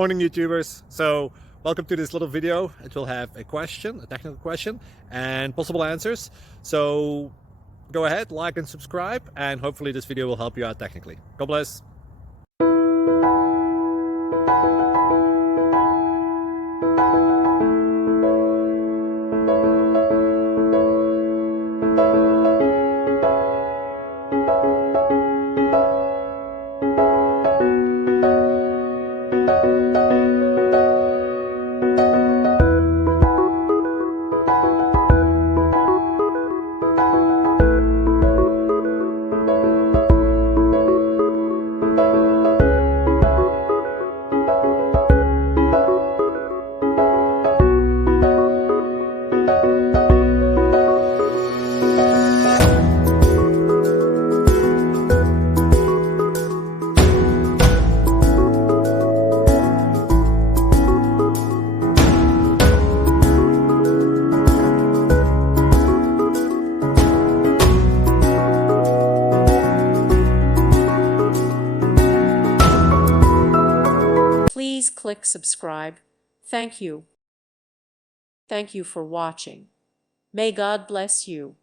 Morning YouTubers. So welcome to this little video. It will have a question, a technical question, and possible answers. So go ahead, like and subscribe, and hopefully this video will help you out technically. God bless. Please click subscribe. Thank you. Thank you for watching. May God bless you.